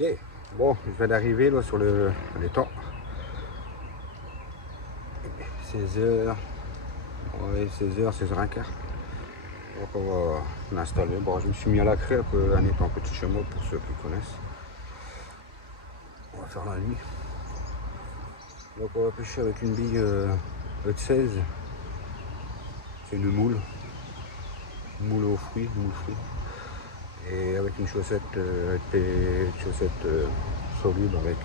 Yeah. Bon, je viens d'arriver là sur l'étang. 16h. Ouais, 16h, 16h15. Donc on va l'installer. Bon, je me suis mis à la crêpe, un étang petit chez moi pour ceux qui connaissent. On va faire la nuit. Donc on va pêcher avec une bille de 16. C'est une moule. Une moule aux fruits, et avec une chaussette, soluble avec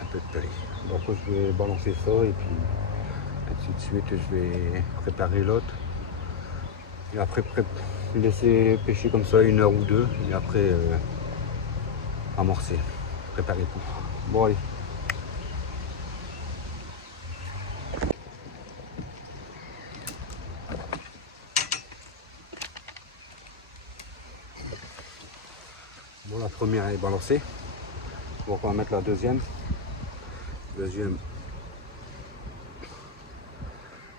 un peu de péri. Donc je vais balancer ça et puis ainsi de suite je vais préparer l'autre. Et après laisser pêcher comme ça 1 heure ou 2 et après amorcer, préparer tout. Bon allez. Bon, la première est balancée. Donc on va mettre la deuxième. Deuxième,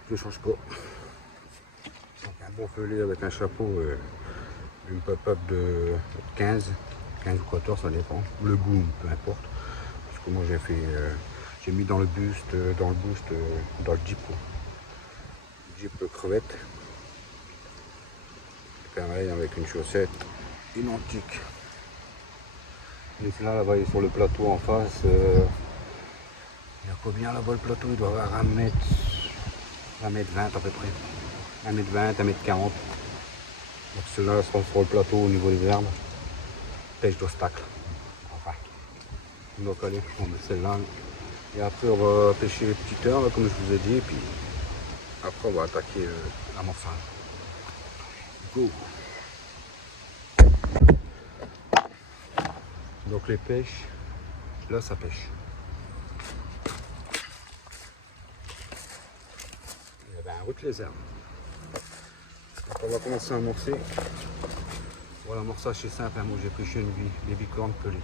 je change pas. Donc un bon pelé avec un chapeau, une pop-up de 15 ou 14, ça dépend. Le goût, peu importe. Parce que moi j'ai mis dans le boost, dans le Jeep. Jeep crevette. Pareil avec une chaussette identique. Et là-bas, il est sur le plateau en face. Il y a combien là-bas le plateau? Il doit avoir 1 m 20 à peu près. 1 m 20, 1 m 40. Donc ceux-là seront sur le plateau au niveau des herbes. Pêche d'obstacle. Enfin. Donc allez, on met celle-là. Et après on va pêcher les petites heures, comme je vous ai dit. Et puis après on va attaquer l'amorçage. Go! Donc les pêches, là ça pêche. Et ben route les herbes. Donc on va commencer à amorcer. Voilà, l'amorçage c'est simple, hein. Moi j'ai pêché des bicornes pelées.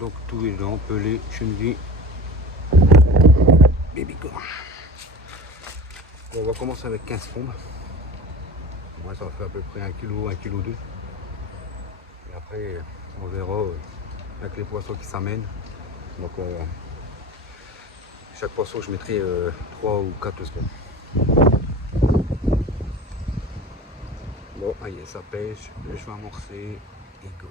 Donc tout est dans pelé, chenille, des bicornes. Bon, on va commencer avec 15 pombes. Moi ça va faire à peu près 1 kg, 1,2 kg. Et après on verra avec les poissons qui s'amènent. Donc chaque poisson je mettrai 3 ou 4 spots. Bon, allez, ça pêche, je vais amorcer et go.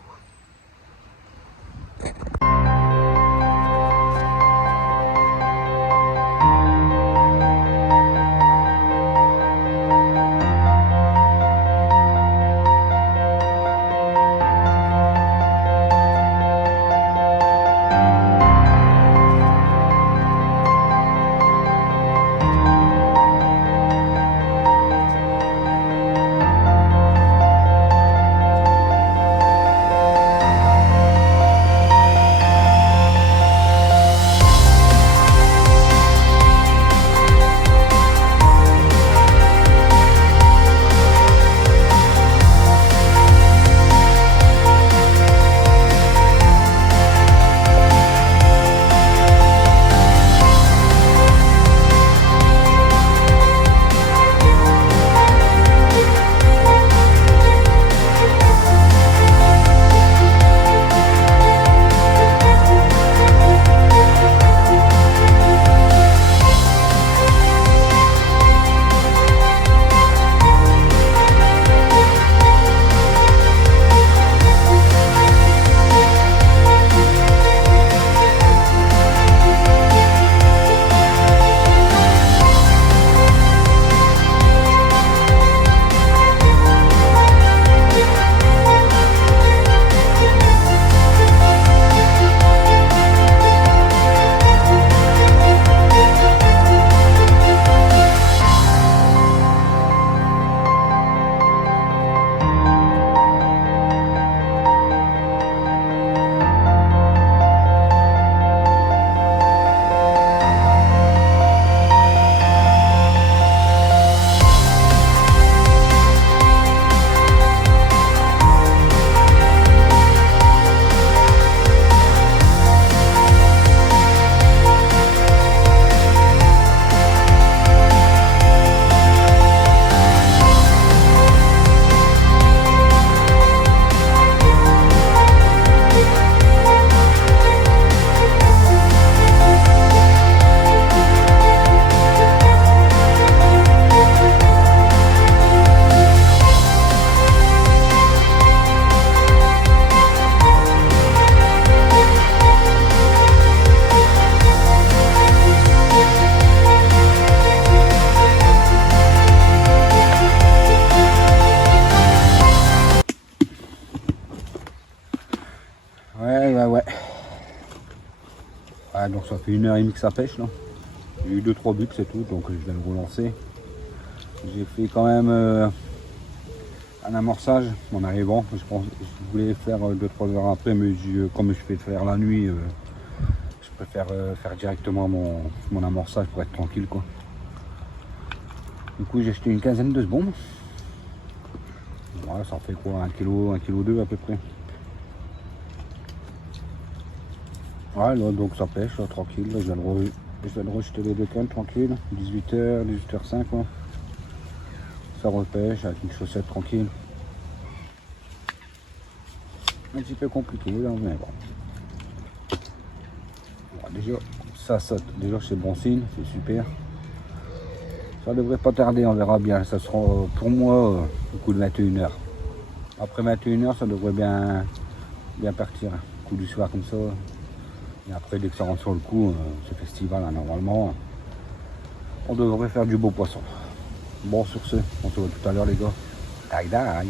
ça fait 1h30 que ça pêche là. J'ai eu 2-3 buts c'est tout, donc je vais le relancer. J'ai fait quand même un amorçage en arrivant. Je voulais faire 2-3 heures après, mais comme je fais faire la nuit, je préfère faire directement mon amorçage pour être tranquille quoi. Du coup j'ai acheté une quinzaine de bombes. Voilà, ça fait quoi, 1 kg, 1,2 kg à peu près. Ouais, là, donc ça pêche là, tranquille. Là, je vais le rejeter les deux cannes tranquille. 18h, 18h05 quoi. Ça repêche avec une chaussette tranquille. Un petit peu compliqué là, mais bon. Bon, déjà déjà c'est bon signe, c'est super. Ça devrait pas tarder, on verra bien. Ça sera pour moi au coup de 21h. Après 21h, ça devrait bien partir. Coup du soir comme ça. Et après, dès que ça rentre sur le coup, ce festival, hein, normalement, on devrait faire du beau poisson. Bon, sur ce, on se voit tout à l'heure, les gars. Bye bye.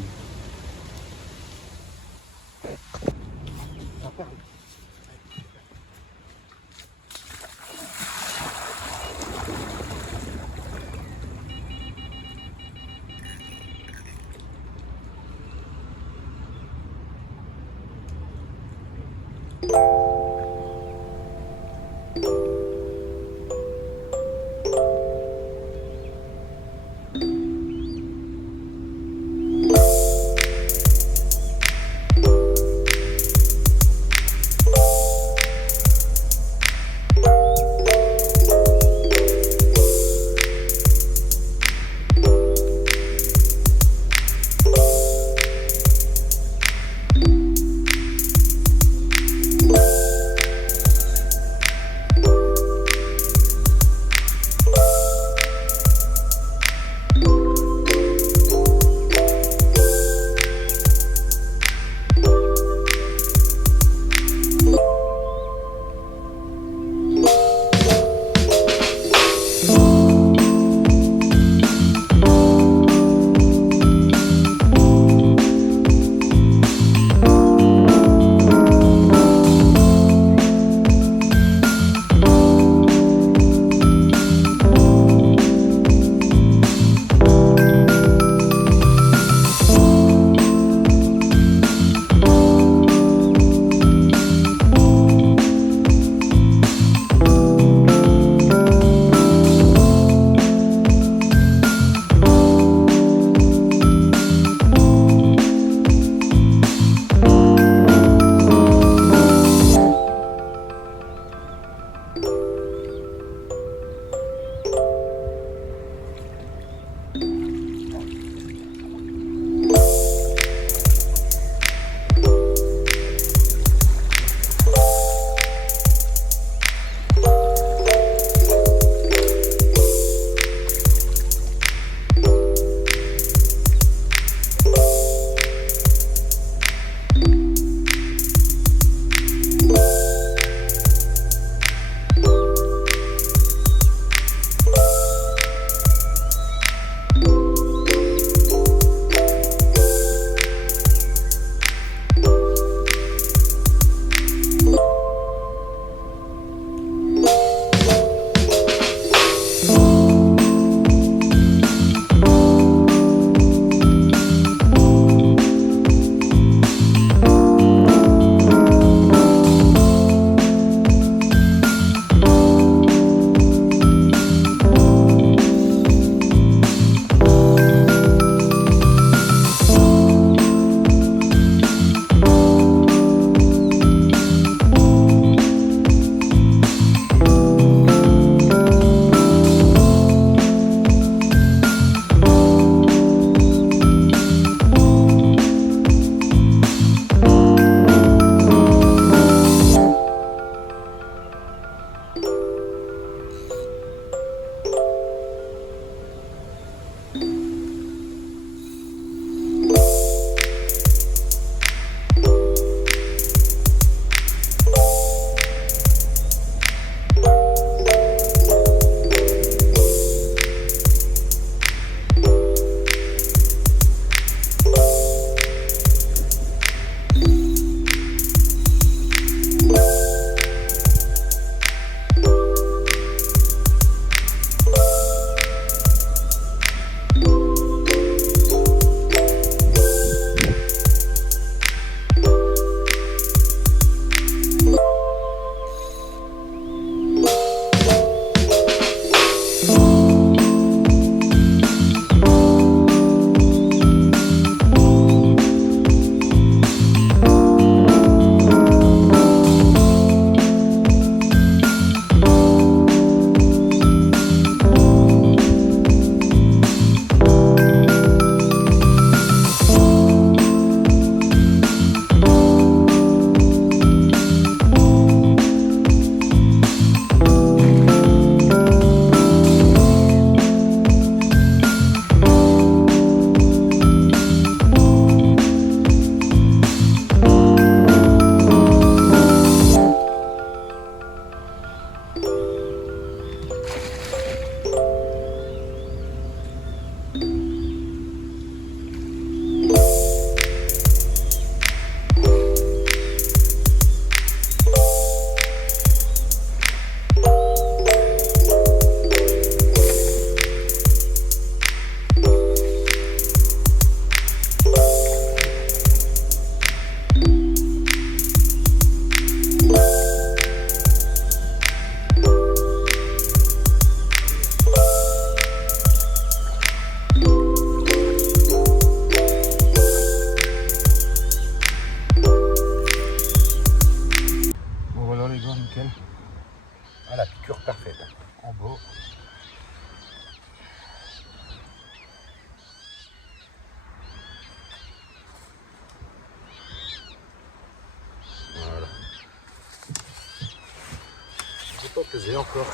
peser encore.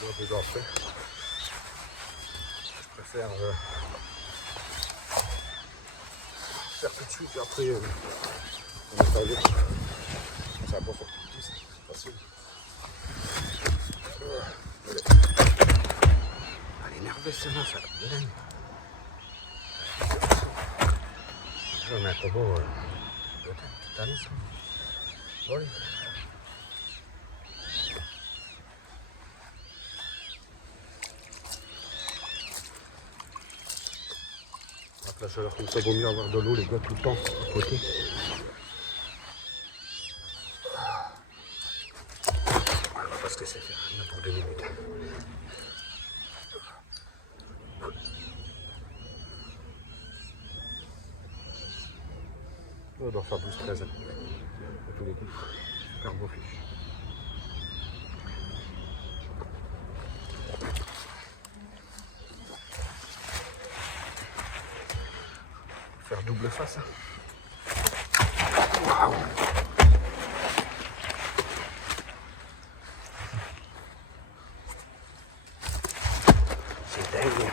Je vais peser après. Je préfère faire tout de suite et après on va faire l'autre. Ça va pas faire tout de suite, c'est facile. Elle est énervée celle-là, ça va bien. Je vais mettre au beau. Petite année ça. Bon, allez. Avec la chaleur comme ça, il vaut mieux avoir de l'eau les gars tout le temps à côté. On va pas se laisser faire, on a pour 2 minutes. On doit faire 12-13 à tous les coups. Super beau fiche. Faire double face. Waouh. C'est dingue.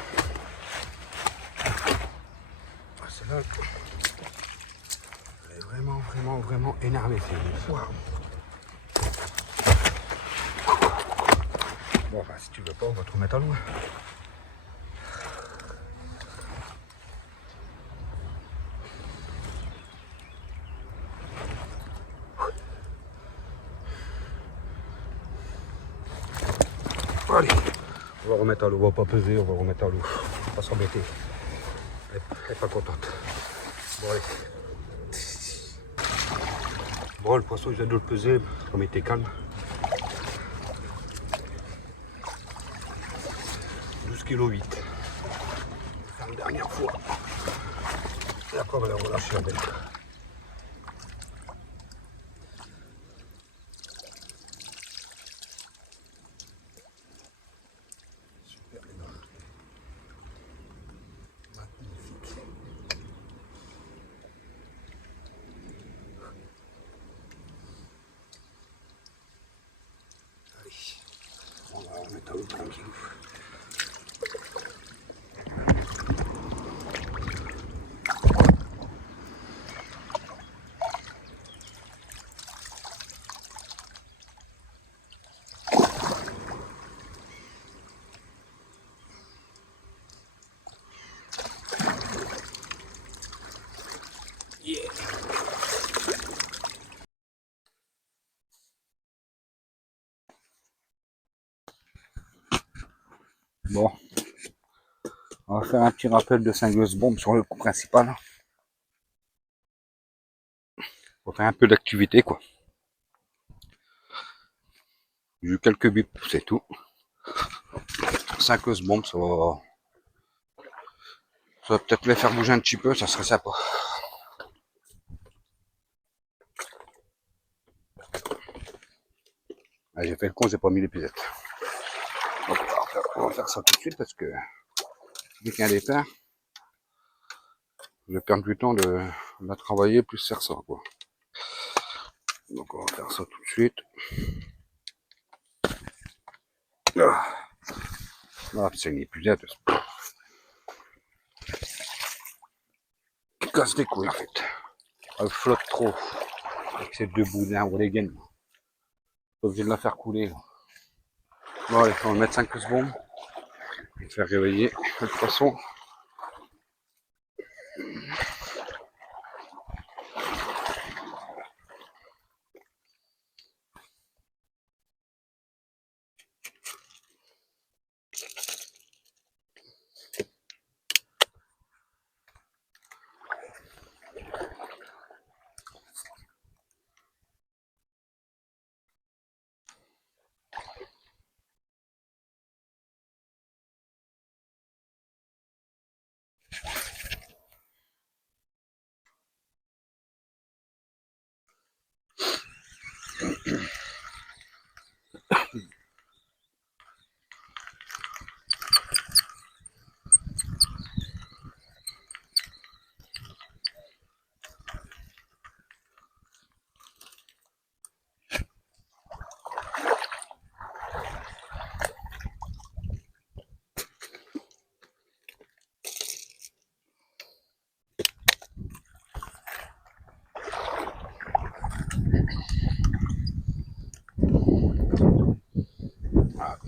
Celle-là, elle est vraiment énervée. Waouh. Bon, bah, si tu veux pas, on va te remettre à l'eau. Allez, on va remettre à l'eau, on va pas peser, on va remettre à l'eau. On va pas s'embêter. Elle est pas contente. Bon, allez. Bon, le poisson, je viens de le peser, comme il était calme. 12,8 kg. C'est la dernière fois. Et après, on va la relâcher la belle. Super, les gars. Magnifique. Allez, on va remettre à l'eau tranquille. Yeah. Bon, on va faire un petit rappel de cingleuse bombe sur le coup principal. Pour faire un peu d'activité quoi. J'ai eu quelques bips, c'est tout. 5 bombe, ça va peut-être les faire bouger un petit peu, ça serait sympa. Ah, j'ai fait le con, j'ai pas mis l'épisode. Donc on va faire ça tout de suite parce que dès qu'il y a des pains, je vais perdre du temps de la travailler plus faire ça quoi. Donc on va faire ça tout de suite. Ah, c'est une épuisette. Qui casse les couilles en fait. Elle flotte trop. Avec ces deux boudins ou les gaines. Pas obligé de la faire couler. Là. Bon allez, on va mettre 5 bombes. Et faire réveiller le poisson.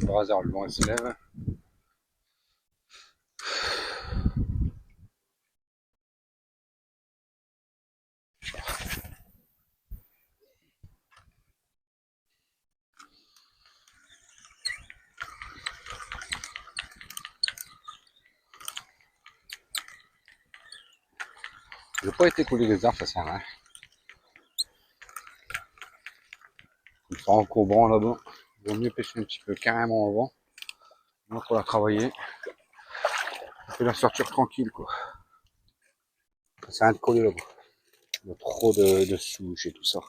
Par hasard, le vent se lève. Je n'ai pas été couler les arbres, ça sert à rien. Comme ça, en courbant là-bas, il vaut mieux pêcher un petit peu carrément avant. Moi, pour la travailler, on fait la sortir tranquille, quoi. Ça sert à rien de coller là-bas. Il y a trop de souches et tout ça.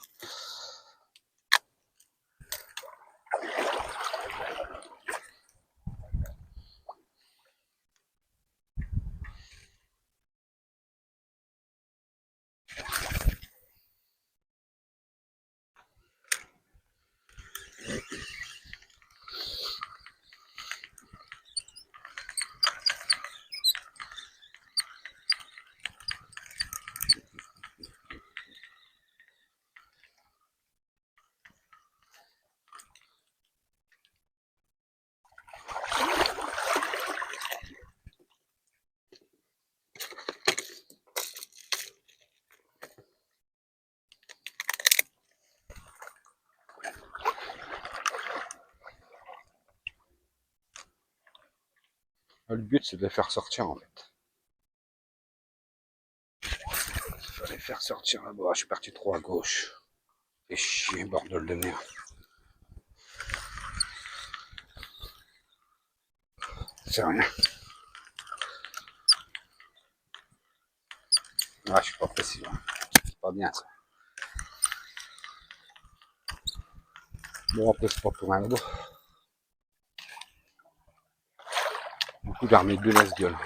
Le but, c'est de les faire sortir, en fait. Il fallait faire sortir là-bas. Je suis parti trop à gauche. Et chier, bordel de merde. C'est rien. Ah, je suis pas précis, là. C'est pas bien, ça. Bon, après, c'est pas pour rien là-bas. Beaucoup d'armées de laisse-gueule.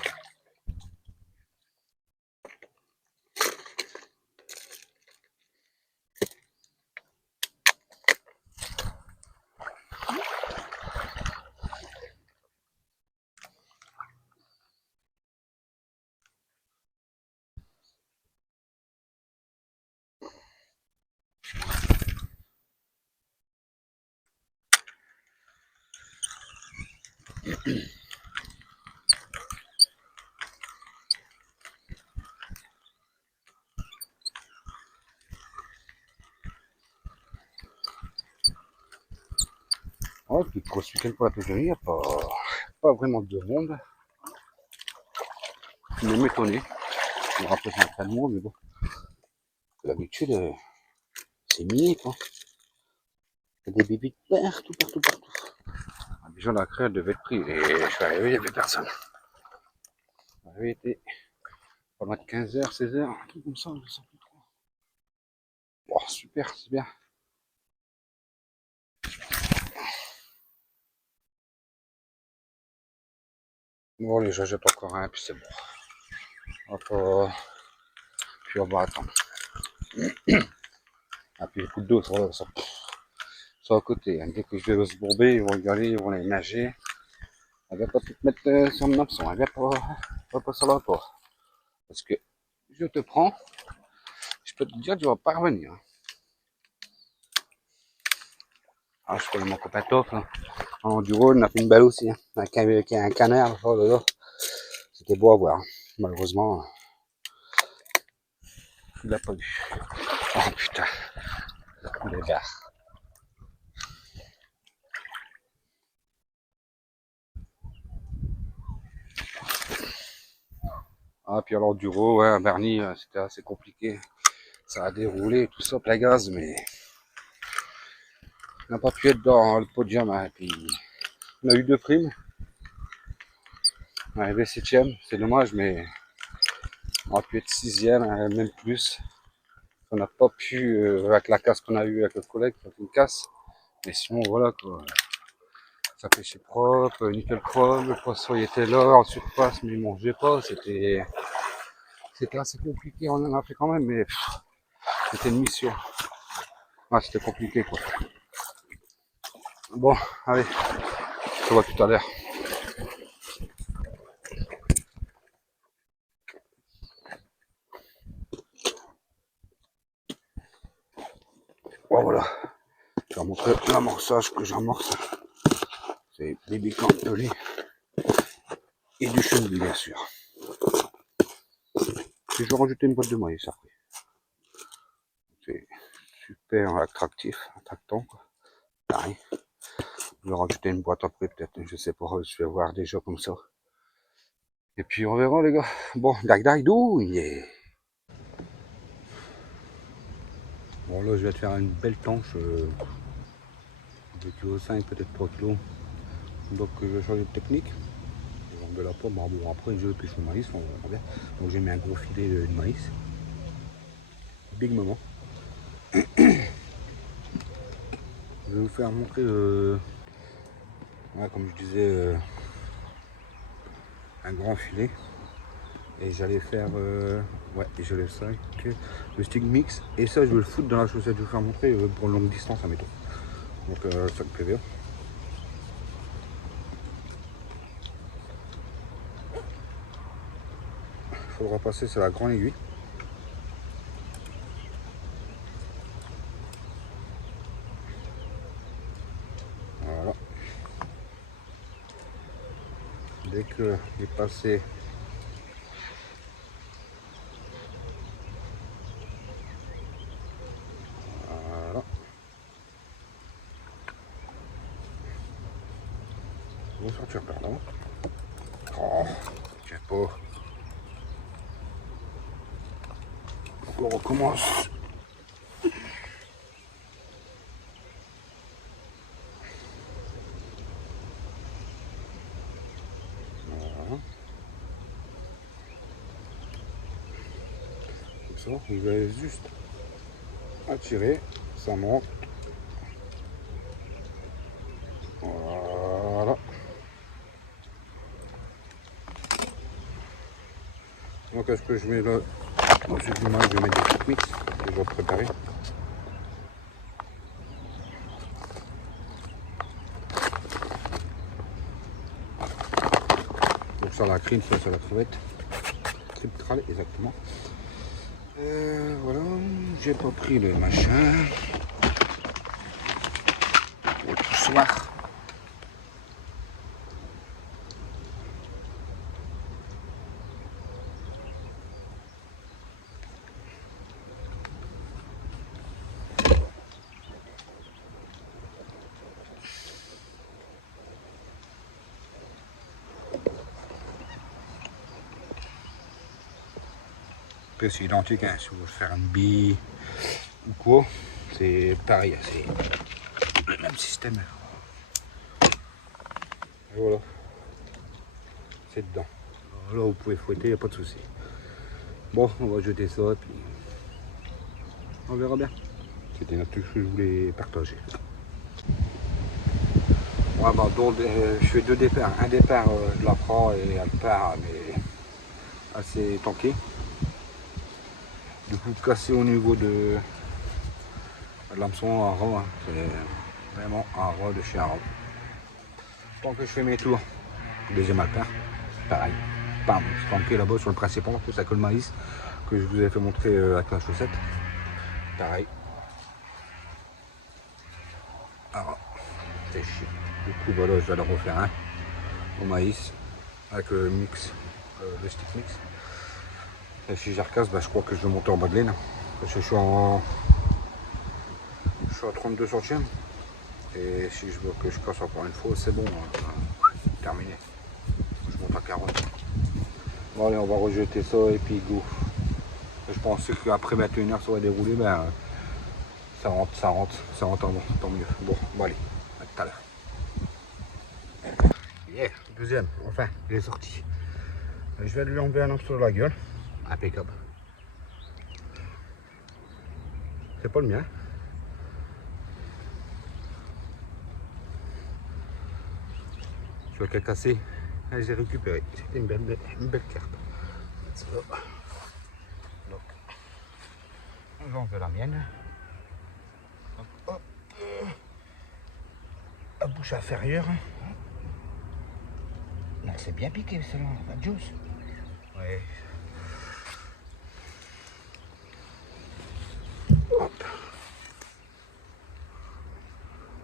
Ouais, puis pour ce week-end pour la pêcherie, il n'y a pas vraiment de monde. Je vais m'étonner. Je me rappelle qu'il y a de monde, mais bon. L'habitude, c'est minute, hein. Il y a des bébés partout, partout, partout. Déjà, la crête devait être prise. Et je suis arrivé, il n'y avait personne. Ça avait été pas loin de 15h, 16h, un truc comme ça, je sais plus trop. Oh, super, c'est bien. Bon, allez, j'achète encore un, puis c'est bon. Hop, puis on va attendre. Ah, puis les coups d'eau sont à côté. Hein. Dès que je vais se bourber, ils vont regarder, ils vont aller nager. Elle va pas tout mettre sur mon absent. Elle va pas sur la porte. Parce que je te prends, je peux te dire, tu vas pas revenir. Ah, je connais mon copain Toff, là. En enduro, il en a fait une belle aussi. Hein. Avec un canard, oh là là. C'était beau à voir. Malheureusement, il l'a pas eu. Oh putain, les gars. Ah, puis alors, l'enduro, ouais, Bernie, c'était assez compliqué. Ça a déroulé, tout ça, plein gaz, mais on n'a pas pu être dans le podium. Hein. Puis, on a eu 2 primes. On est arrivé 7ème, c'est dommage, mais on aurait pu être 6ème, hein, même plus. On n'a pas pu, avec la casse qu'on a eue avec le collègue, ça fait une casse. Mais sinon, voilà quoi. Ça pêchait propre, nickel chrome, le poisson il était là en surface, mais il mangeait pas. C'était assez compliqué, on en a fait quand même, mais c'était une mission. Ah, c'était compliqué quoi. Bon, allez, on se voit tout à l'heure. Bon, voilà, je vais vous montrer l'amorçage que j'amorce C'est des bicornes de lait et du chenille bien sûr. Et je vais rajouter une boîte de maïs après. C'est super attractant quoi. Pareil. Je vais rajouter une boîte après peut-être, je sais pas, je vais voir déjà comme ça. Et puis on verra les gars. Bon, yeah. Bon là je vais te faire une belle tanche. 2,5 kg, peut-être 3 kg. Donc je vais changer de technique. Je vais enlever la pomme. Bon après je pêche le maïs, on verra bien. Donc j'ai mis un gros filet de maïs. Big moment. Je vais vous faire montrer ouais, comme je disais un grand filet. Et j'allais faire ouais, j'allais faire le stick mix. Et ça je vais le foutre dans la chaussette. Je vais vous faire montrer pour longue distance à métaux. Donc ça me plaît bien. Il faudra passer sur la grande aiguille. Voilà. Dès que est passé voilà. On va sortir par là. Oh, je sais pas. Donc on recommence. Voilà. Comme ça, il va juste attirer, ça monte. Voilà. Donc est-ce que je mets là, ensuite du mal, je vais mettre des petits mix déjà préparés. Donc ça la crème, ça c'est la crevette. Cryptrale, exactement. Voilà, j'ai pas pris le machin. Le poussoir. C'est identique, hein, si vous voulez faire une bille ou quoi, c'est pareil, c'est le même système. Et voilà, c'est dedans. Alors là, vous pouvez fouetter, il n'y a pas de souci. Bon, on va jeter ça et puis on verra bien. C'était notre truc que je voulais partager. Ouais, bah, donc, je fais deux départs. Un départ de la proie et un départ mais assez tanké. Du coup, cassé au niveau de l'hameçon à rang. Hein. C'est vraiment un rang de chez Arran. Tant que je fais mes tours, deuxième alpin, pareil. Bam, c'est tanké là-bas sur le principal, tout ça que le maïs que je vous ai fait montrer avec la chaussette. Pareil. Alors, c'est chiant. Du coup, voilà, je vais le refaire un au maïs avec le mix, le stick mix. Et si je recasse, bah, je crois que je vais monter en bas de laine. Parce que je suis à 32 centièmes. Et si je vois que je casse encore une fois, c'est bon. Hein, terminé. Je monte à 40. Bon allez, on va rejeter ça et puis go. Je pensais qu'après 21h ça va dérouler, ben ça rentre tant mieux. Bon, allez, à tout à l'heure. Yeah, deuxième, enfin, il est sorti. Je vais lui enlever un hameçon sur la gueule. Impeccable. C'est pas le mien. Je vais le casser. J'ai récupéré. C'était une belle carte. Donc, on va enlever la mienne. Donc, hop. La bouche inférieure. C'est bien piqué celle-là, la juice. Ouais. Hop.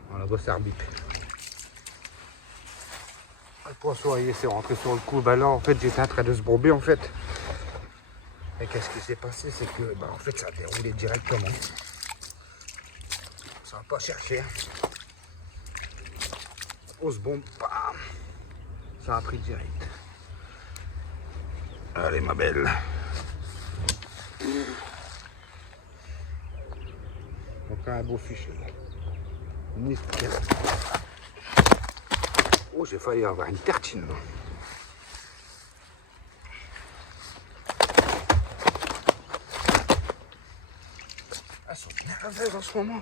Voilà, là-bas ça rebip. Le poisson, c'est rentré sur le coup. Bah là, en fait, j'étais en train de se bourber, en fait. Et qu'est-ce qui s'est passé? C'est que, bah, en fait, ça a déroulé directement. Ça va pas chercher. On se bombe, bam. Ça a pris direct. Allez, ma belle. Donc, un beau fichier. Nickel. Oh, j'ai failli avoir une tartine. Elles sont nerveuses en ce moment.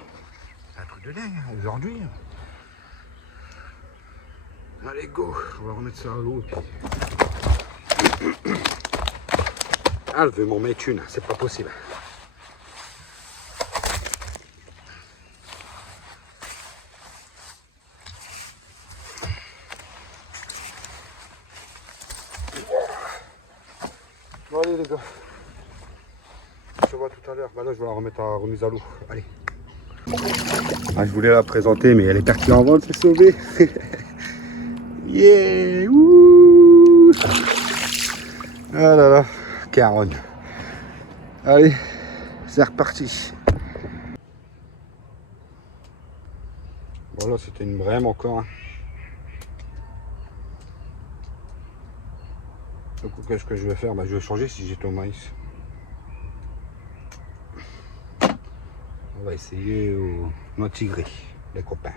C'est un truc de dingue, hein, aujourd'hui. Allez, go. On va remettre ça à l'eau. Puis... Ah, elle veut m'en mettre une. C'est pas possible. Bon, allez, les gars. Je te vois tout à l'heure. Bah là, je vais la remettre à remise à l'eau. Allez. Ah, je voulais la présenter, mais elle est partie en vol, c'est sauvé. Yeah, wouh. Ah là là, Caronne. Allez, c'est reparti. Bon là, c'était une brème encore. Hein. Donc qu'est-ce que je vais faire? Bah, je vais changer si j'étais au maïs. On va essayer au noix tigré, les copains.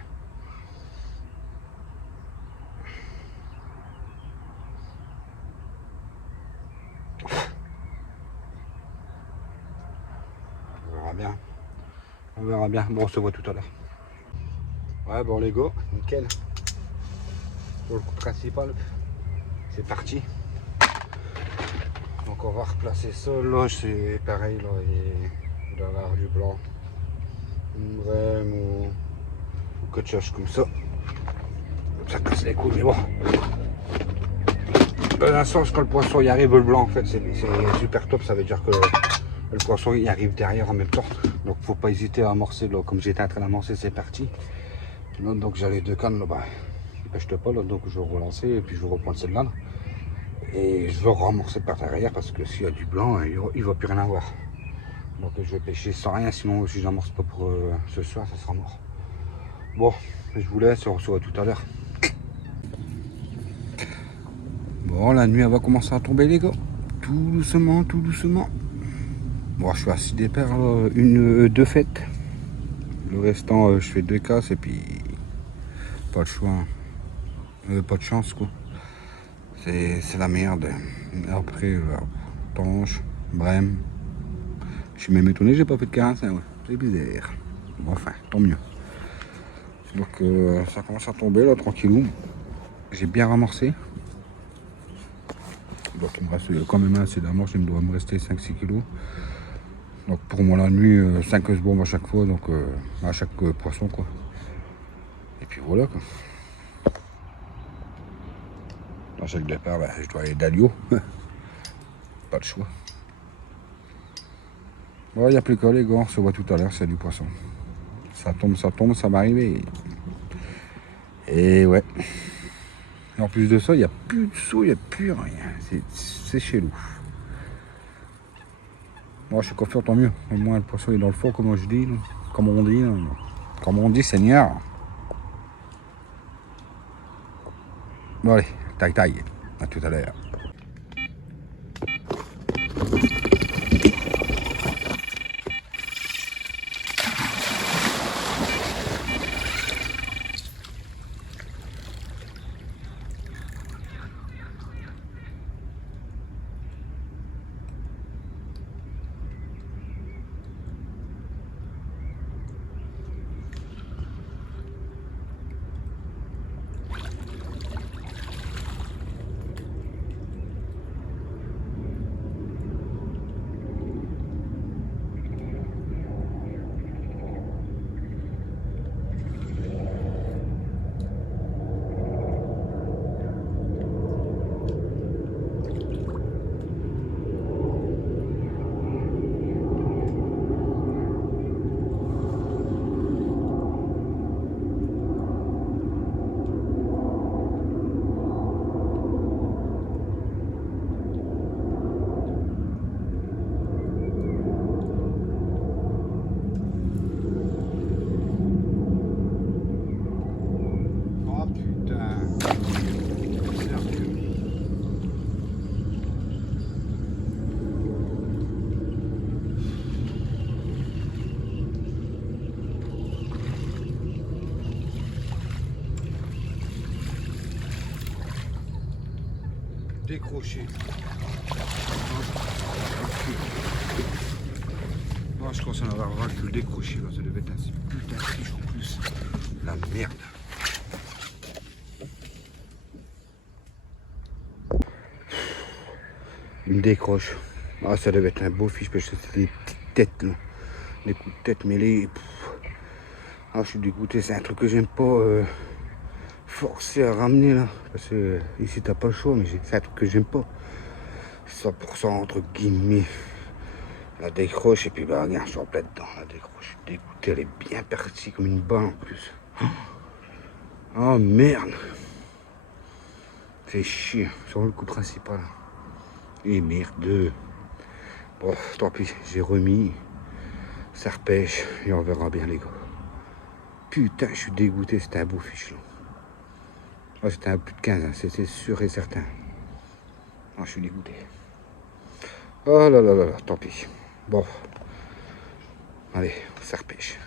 On verra bien. On verra bien. Bon, on se voit tout à l'heure. Ouais, bon les gars, nickel. Pour le coup principal, c'est parti. Donc on va replacer ça. Là, c'est pareil. Là, il doit y avoir du blanc. Une brème ou quelque chose comme ça. Ça casse les couilles, mais bon. Dans un sens, quand le poisson y arrive, le blanc, en fait, c'est super top. Ça veut dire que le poisson y arrive derrière en même temps. Donc, faut pas hésiter à amorcer. Là, comme j'étais en train d'amorcer, c'est parti. Là, donc, j'ai les deux cannes. Là, bah, ils pêchent pas. Là, donc, je vais relancer et puis je vais reprendre celle-là. Et je vais ramorcer par derrière parce que s'il y a du blanc, il ne va plus rien avoir. Donc, je vais pêcher sans rien. Sinon, si j'amorce pas pour ce soir, ça sera mort. Bon, je vous laisse. On se voit tout à l'heure. Bon, la nuit, elle va commencer à tomber, les gars. Tout doucement, tout doucement. Bon, je suis à 6 départs, deux fêtes. Le restant, je fais 2 casses et puis pas de choix. Pas de chance, quoi. C'est la merde. Après, Tanche, Brême. Je suis même étonné, j'ai pas fait de 45, ouais. C'est bizarre. Bon, enfin, tant mieux. Donc, ça commence à tomber, là, tranquillou. J'ai bien ramorcé. Donc il me reste quand même assez d'amorce, il me doit me rester 5-6 kilos. Donc pour moi la nuit, 5 bombes à chaque fois, donc à chaque poisson quoi. Et puis voilà quoi. Dans chaque départ, bah, je dois aller d'Alio. Pas de choix. Bon, il n'y a plus qu'à les gars, on se voit tout à l'heure, c'est du poisson. Ça tombe, ça va arriver. Et ouais. Et en plus de ça, il n'y a plus de saut, il n'y a plus rien. C'est chelou. Moi, je suis confiant, tant mieux. Au moins, le poisson est dans le fond, comme je dis. Comme on dit. Comme on dit, Seigneur. Bon, allez, taille. À tout à l'heure. décroché. Oh, je commence à en avoir ras que le décroché là, ça devait être un putain de fiche en plus. La merde. Il me décroche. Ah, ça devait être un beau fiche parce que c'était des petites têtes là. Des coups de tête mêlés. Ah, je suis dégoûté, c'est un truc que j'aime pas forcer à ramener là. Parce que ici t'as pas le choix, mais c'est un truc que j'aime pas. 100% entre guillemets. La décroche et puis bah regarde, je suis en plein dedans. La décroche, je suis dégoûté, elle est bien partie comme une balle en plus. Oh merde. C'est chier sur le coup principal. Et merde. Bon, tant pis, j'ai remis. Ça repêche et on verra bien les gars. Putain, je suis dégoûté, c'était un beau fiche là. Oh, c'était un plus de 15, hein, c'était sûr et certain. Oh, je suis dégoûté. Oh là là là là, tant pis. Bon. Allez, ça repêche.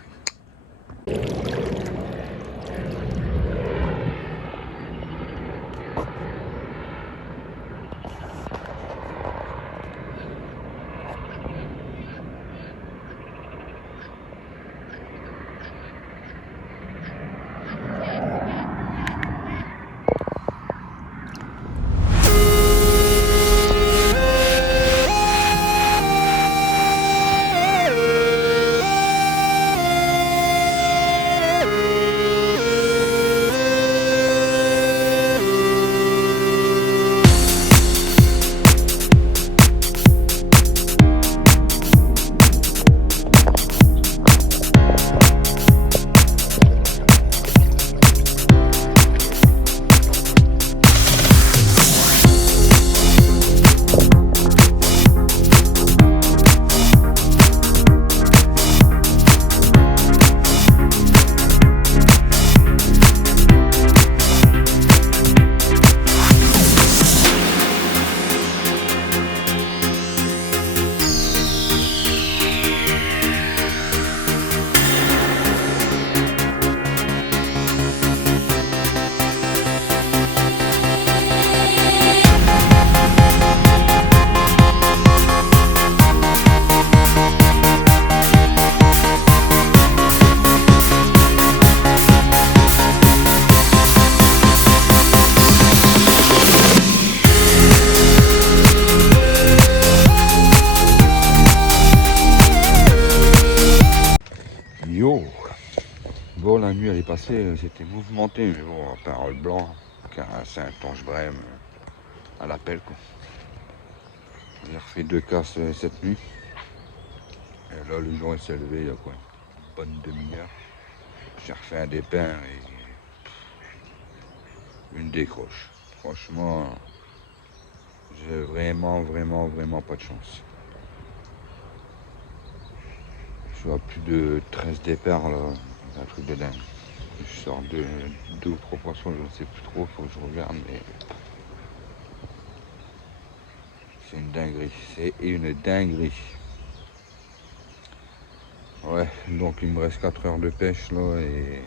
Yo. Bon, la nuit elle est passée, c'était mouvementé, mais bon, parole blanc, car c'est un tanche brème à l'appel quoi. J'ai refait 2 casses cette nuit. Et là le jour il s'est levé il y a quoi, une bonne demi-heure. J'ai refait un départ et une décroche. Franchement, j'ai vraiment pas de chance. Je suis à plus de 13 départs là, c'est un truc de dingue. Je sors de 2 ou 3 poissons, je ne sais plus trop, faut que je regarde, mais c'est une dinguerie, c'est une dinguerie. Ouais, donc il me reste 4 heures de pêche là et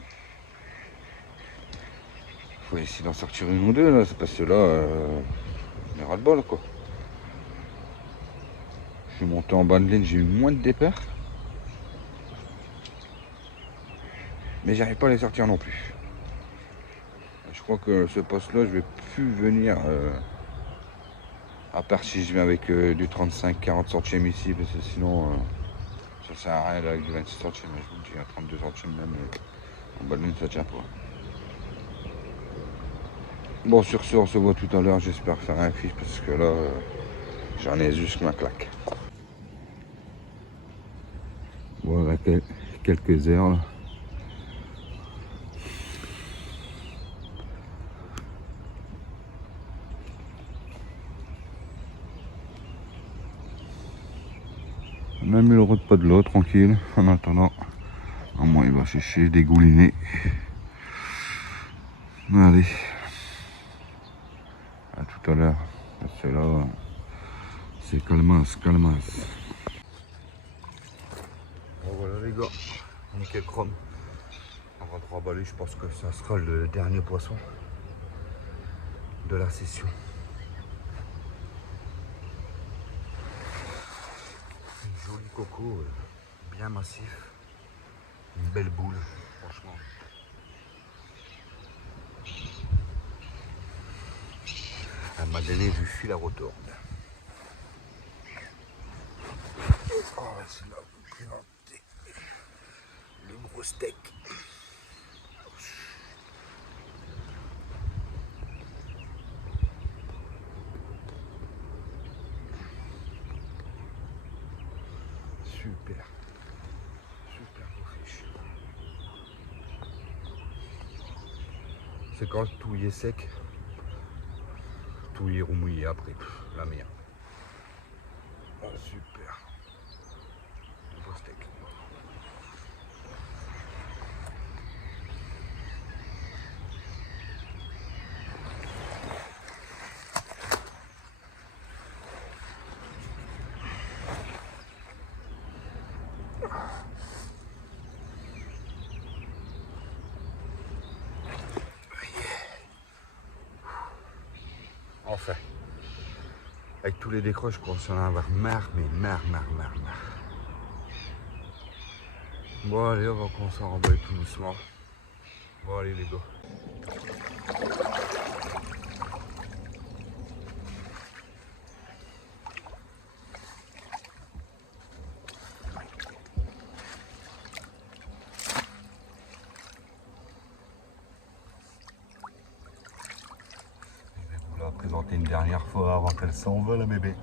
faut essayer d'en sortir une ou deux là, c'est parce que là, on est ras de bol quoi. Je suis monté en bas de laine, j'ai eu moins de départ. Mais j'arrive pas à les sortir non plus. Je crois que ce poste là je vais plus venir à part si je viens avec du 35-40 centièmes ici, parce que sinon ça sert à rien là, avec du 26 centièmes, mais je vous le dis, à 32 centièmes même en bas de lune ça tient pas. Bon, sur ce on se voit tout à l'heure, j'espère faire un fiche parce que là j'en ai juste ma claque. Voilà quelques heures là. On a mis le repas de l'eau tranquille en attendant. À moins il va chercher dégouliner. Allez. À tout à l'heure. C'est là. C'est calmas. Bon voilà les gars. Nickel chrome. On va 3 balais, je pense que ça sera le dernier poisson de la session. coco bien massif. Une belle boule, franchement. Elle m'a donné du fil à retourner. Oh, c'est là vous présenter le gros steak. Super, super beau fiche. C'est quand tout y est sec, tout y est remouillé après, la merde. Oh, super, beau steak. Enfin, avec tous les décroches, je commence à en avoir marre, mais marre. Bon allez, on va commencer à remballer tout doucement. Bon allez les gars. Je vais vous la présenter une dernière fois avant qu'elle s'envole la bébé.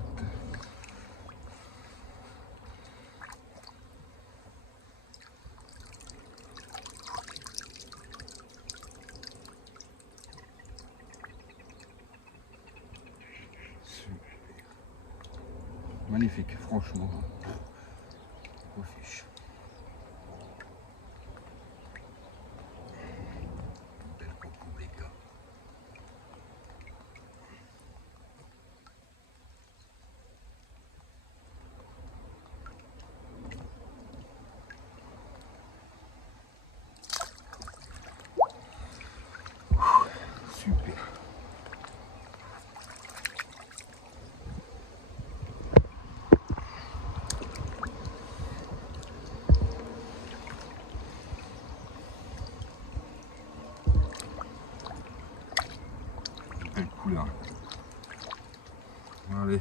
Magnifique, franchement. Beau fiche. Belle coco, les gars. Super. Belle couleur. Allez,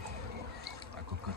la cocotte.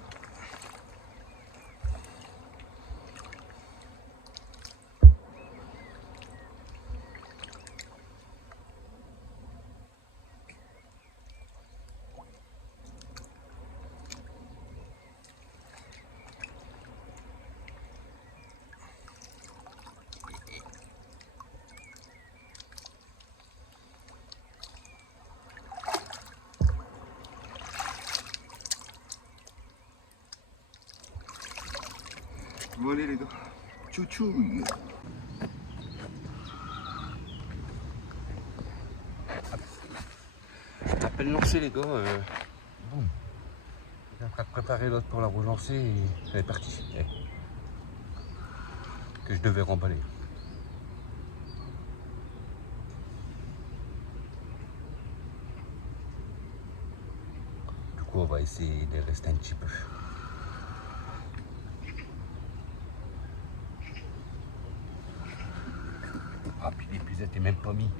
Bon allez les gars, tchou. À peine lancé les gars, boum. Je suis en train de préparer l'autre pour la relancer et elle est partie. Que je devais remballer. Du coup on va essayer de rester un petit peu. Ah puis l'épuisette est même pas mis.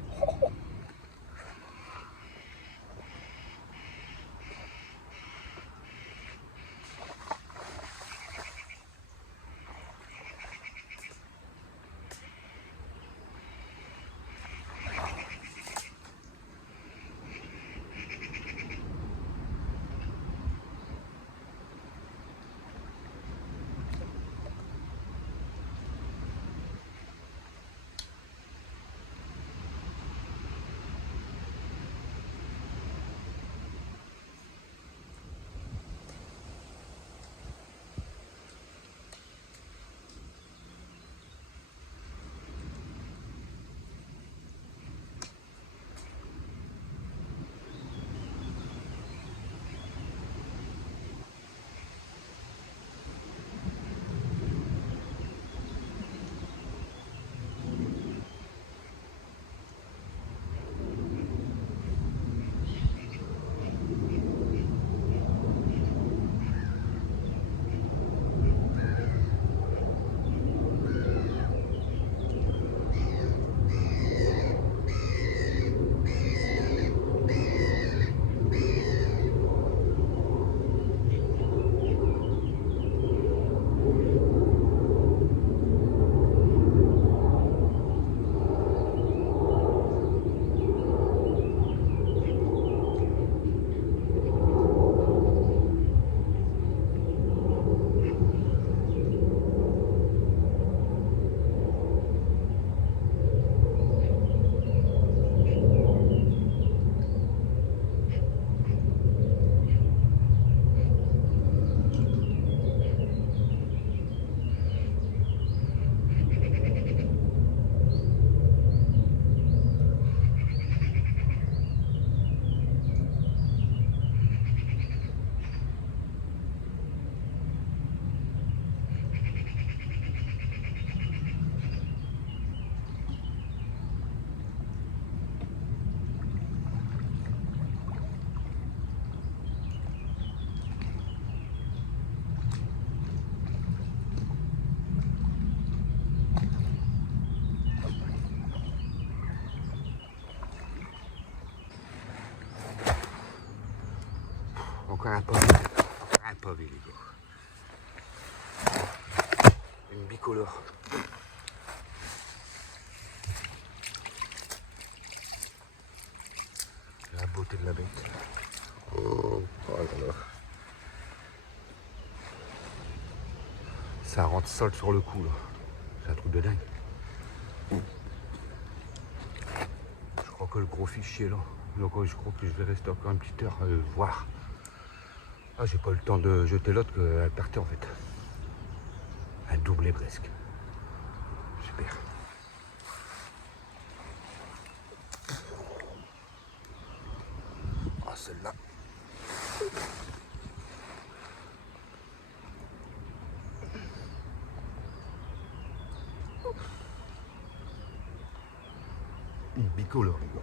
encore un pavé. Encore un pavé, les gars. Une bicolore. La beauté de la bête. Oh là là. Ça rentre sol sur le coup là. C'est un truc de dingue. Je crois que le gros fichier là. Donc je crois que je vais rester encore une petite heure voir. Ah, j'ai pas eu le temps de jeter l'autre qu'elle partait en fait. Elle doublait presque. Super. Ah, celle-là. Une bicolore, les gars.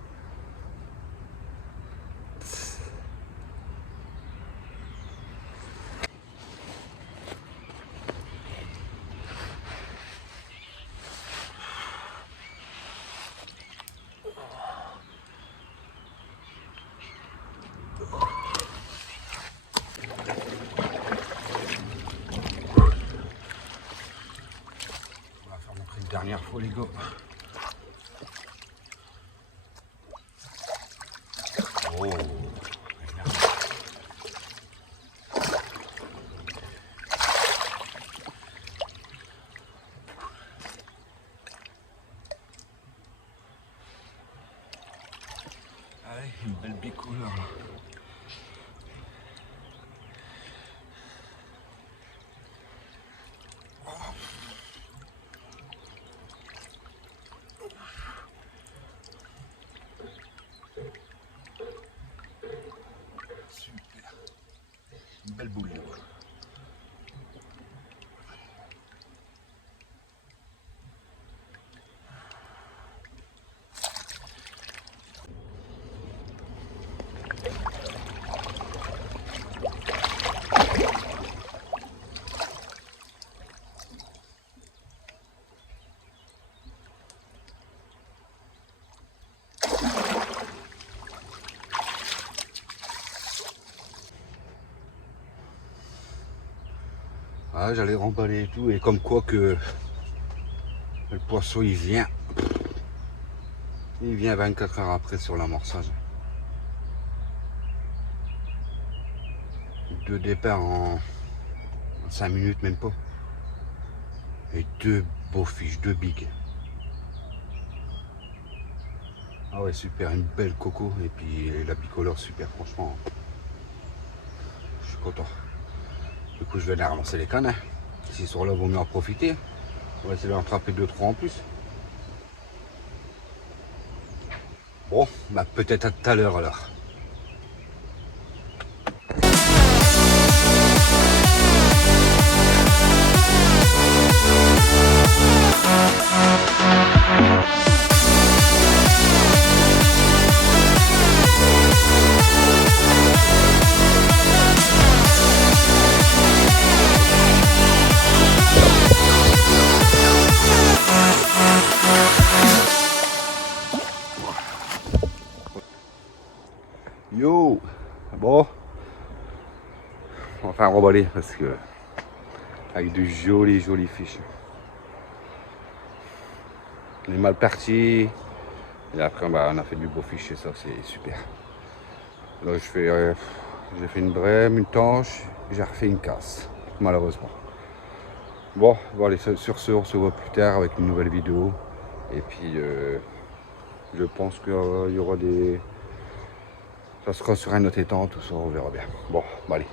On va faire montrer une dernière fois, les gars. Oh, allez, une belle bicolore. Super. Une belle boule. Ah, j'allais remballer et tout, et comme quoi que le poisson il vient 24 heures après sur l'amorçage. 2 départs en 5 minutes, même pas. Et 2 beaux fiches, 2 bigs. Ah ouais, super, une belle coco, et puis la bicolore, super, franchement. Je suis content. Du coup, je vais aller relancer les cannes. S'ils sont là, vaut mieux en profiter. On va essayer d'en attraper 2-3 en plus. Bon, bah peut-être à tout à l'heure alors. Yo, bon, on va faire un remballer parce que avec de jolies fiches. On est mal parti et après bah, on a fait du beau fichier, ça c'est super. Là j'ai fait une brème, une tanche, j'ai refait une casse malheureusement. Bon, allez, sur ce on se voit plus tard avec une nouvelle vidéo et puis je pense qu'il y aura des... Ça sera sur un autre étang, tout ça, on verra bien. Bon, allez.